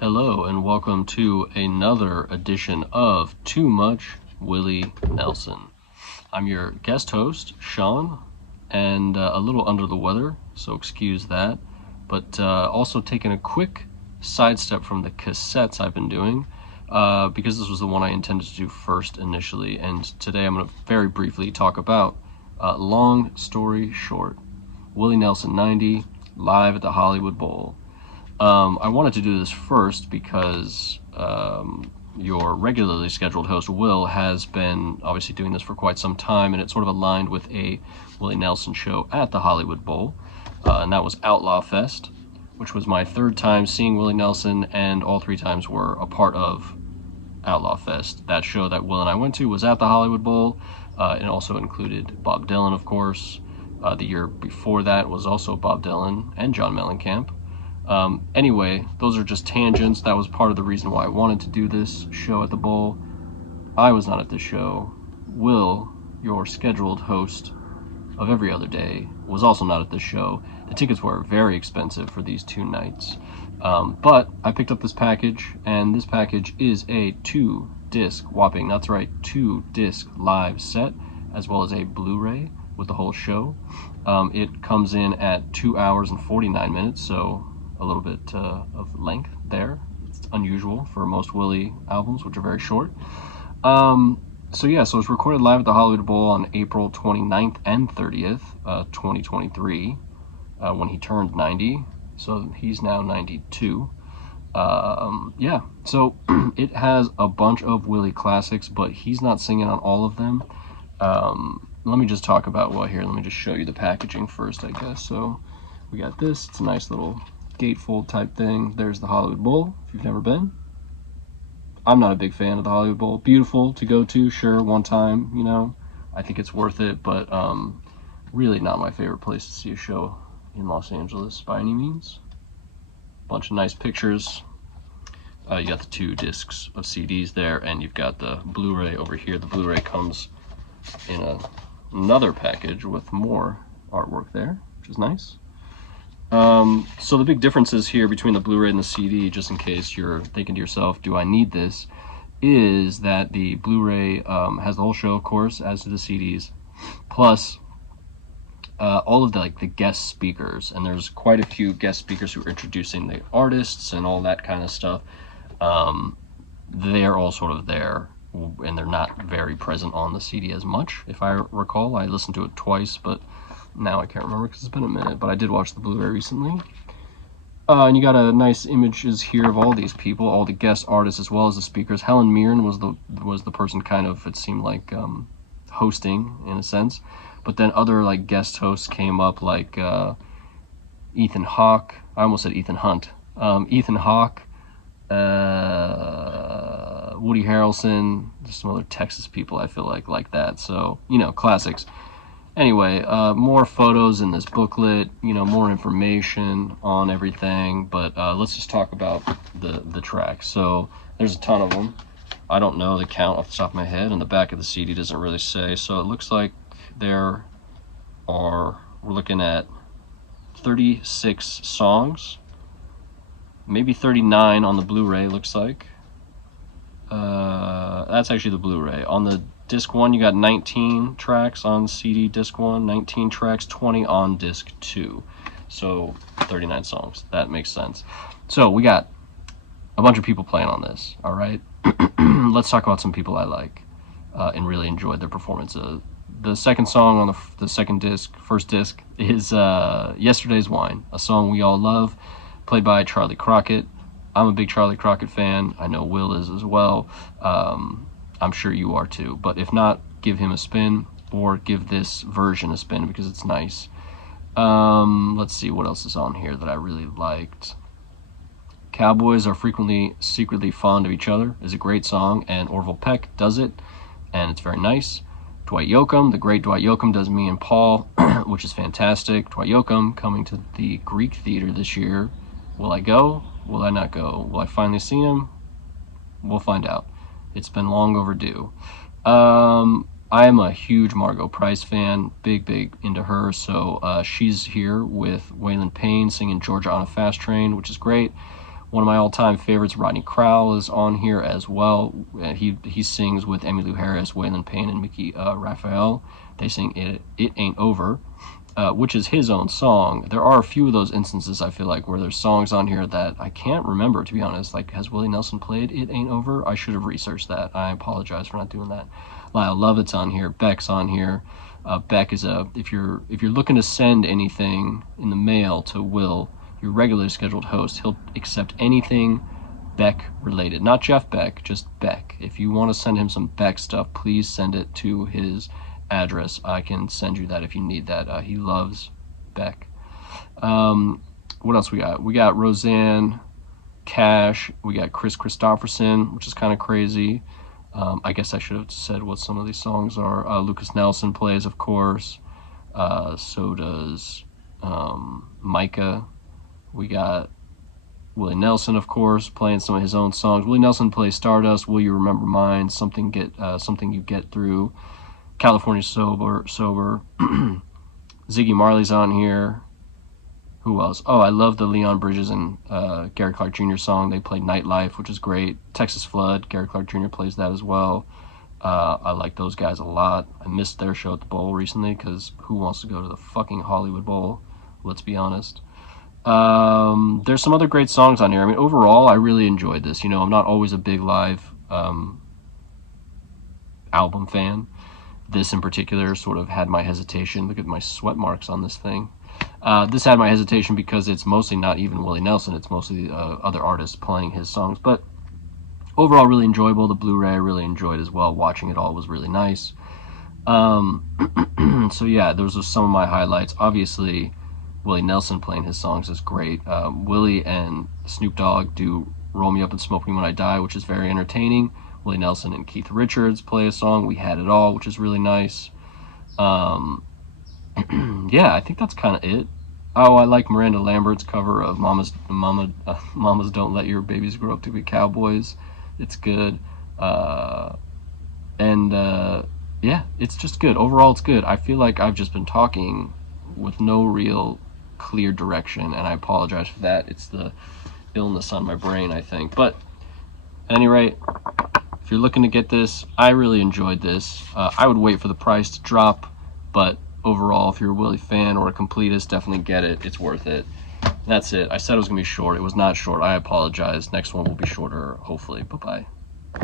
Hello and welcome to another edition of Too Much Willie Nelson. I'm your guest host, Sean, and a little under the weather, so excuse that. But also taking a quick sidestep from the cassettes I've been doing, because this was the one I intended to do first initially. And today I'm going to very briefly talk about, long story short, Willie Nelson 90, live at the Hollywood Bowl. I wanted to do this first because your regularly scheduled host, Will, has been obviously doing this for quite some time, and it sort of aligned with a Willie Nelson show at the Hollywood Bowl, and that was Outlaw Fest, which was my third time seeing Willie Nelson, and all three times were a part of Outlaw Fest. That show that Will and I went to was at the Hollywood Bowl, and also included Bob Dylan, of course. The year before that was also Bob Dylan and John Mellencamp. Anyway, those are just tangents. That was part of the reason why I wanted to do this show at the Bowl. I was not at this show. Will, your scheduled host of every other day, was also not at this show. The tickets were very expensive for these two nights. But I picked up this package, and this package is a 2-disc whopping, that's right, 2-disc live set, as well as a Blu-ray with the whole show. It comes in at 2 hours and 49 minutes, so a little bit of length there. It's unusual for most Willie albums, which are very short. So it's recorded live at the Hollywood Bowl on April 29th and 30th, 2023, when he turned 90. So he's now 92. So it has a bunch of Willie classics, but he's not singing on all of them. Let me just talk about let me just show you the packaging first, I guess. So we got this. It's a nice little gatefold type thing. There's the Hollywood Bowl, if you've never been. I'm not a big fan of the Hollywood Bowl. Beautiful to go to, sure, one time, I think it's worth it, but really not my favorite place to see a show in Los Angeles by any means. Bunch of nice pictures. You got the 2 discs of CDs there, and you've got the Blu-ray over here. The Blu-ray comes in another package with more artwork there, which is nice. So the big differences here between the Blu-ray and the CD, just in case you're thinking to yourself, do I need this, is that the Blu-ray has the whole show, of course, as do the CDs, plus all of the guest speakers, and there's quite a few guest speakers who are introducing the artists and all that kind of stuff. They're all sort of there, and they're not very present on the CD as much, if I recall. I listened to it twice, but now I can't remember because it's been a minute, but I did watch the Blu-ray recently. And you got a nice images here of all these people, all the guest artists as well as the speakers. Helen Mirren was the person kind of, it seemed like, hosting in a sense. But then other guest hosts came up, like Ethan Hawke. I almost said Ethan Hunt. Ethan Hawke, Woody Harrelson, just some other Texas people I feel like that. So, classics. Anyway, more photos in this booklet, more information on everything, but let's just talk about the tracks. So there's a ton of them. I don't know the count off the top of my head, and the back of the CD doesn't really say, so it looks like we're looking at 36 songs, maybe 39 on the Blu-ray, looks like. That's actually the Blu-ray. On the Disc 1, you got 19 tracks on CD Disc 1, 19 tracks, 20 on Disc 2. So 39 songs. That makes sense. So we got a bunch of people playing on this, all right? Let's talk about some people I like and really enjoyed their performance. The second song on the first disc, is Yesterday's Wine, a song we all love, played by Charley Crockett. I'm a big Charley Crockett fan. I know Will is as well. I'm sure you are too, but if not, give him a spin, or give this version a spin because it's nice. Let's see what else is on here that I really liked. Cowboys Are Frequently Secretly Fond of Each Other is a great song, and Orville Peck does it, and it's very nice. Dwight Yoakam, the great Dwight Yoakam, does Me and Paul, which is fantastic. Dwight Yoakam coming to the Greek Theater this year. Will I go? Will I not go? Will I finally see him? We'll find out. It's been long overdue. I am a huge Margo Price fan, big into her, so she's here with Waylon Payne singing Georgia on a Fast Train, which is great. One of my all-time favorites, Rodney Crowell, is on here as well. He sings with Emmylou Harris, Waylon Payne, and Mickey Raphael. They sing It Ain't Over, which is his own song. There are a few of those instances, I feel like, where there's songs on here that I can't remember, to be honest. Like, has Willie Nelson played It Ain't Over? I should have researched that. I apologize for not doing that. Lyle Lovett's on here. Beck's on here. Beck is if you're looking to send anything in the mail to Will, your regularly scheduled host, he'll accept anything Beck related. Not Jeff Beck, just Beck. If you want to send him some Beck stuff, please send it to his address. I can send you that if you need that. He loves Beck. What else we got? We got Rosanne, Cash. We got Kristofferson, which is kind of crazy. I guess I should have said what some of these songs are. Lukas Nelson plays, of course. So does Micah. We got Willie Nelson, of course, playing some of his own songs. Willie Nelson plays Stardust, Will You Remember Mine, Something You Get Through, California Sober. Ziggy Marley's on here. Who else? Oh, I love the Leon Bridges and Gary Clark Jr. song. They played Nightlife, which is great. Texas Flood, Gary Clark Jr. plays that as well. I like those guys a lot. I missed their show at the Bowl recently because who wants to go to the fucking Hollywood Bowl? Let's be honest. There's some other great songs on here. I mean, overall, I really enjoyed this. You know, I'm not always a big live album fan. This in particular sort of had my hesitation. Look at my sweat marks on this thing. This had my hesitation because it's mostly not even Willie Nelson. It's mostly other artists playing his songs. But overall, really enjoyable. The Blu-ray I really enjoyed as well. Watching it all was really nice. So yeah, those are some of my highlights. Obviously, Willie Nelson playing his songs is great. Willie and Snoop Dogg do Roll Me Up and Smoke Me When I Die, which is very entertaining. Willie Nelson and Keith Richards play a song, We Had It All, which is really nice. Yeah, I think that's kind of it. Oh, I like Miranda Lambert's cover of Mamas Don't Let Your Babies Grow Up to Be Cowboys. It's good. Yeah, it's just good. Overall, it's good. I feel like I've just been talking with no real clear direction, and I apologize for that. It's the illness on my brain, I think. But at any rate, if you're looking to get this, I really enjoyed this. I would wait for the price to drop, but overall, if you're a Willie fan or a completist, definitely get it. It's worth it. That's it. I said it was going to be short. It was not short. I apologize. Next one will be shorter, hopefully. Bye-bye.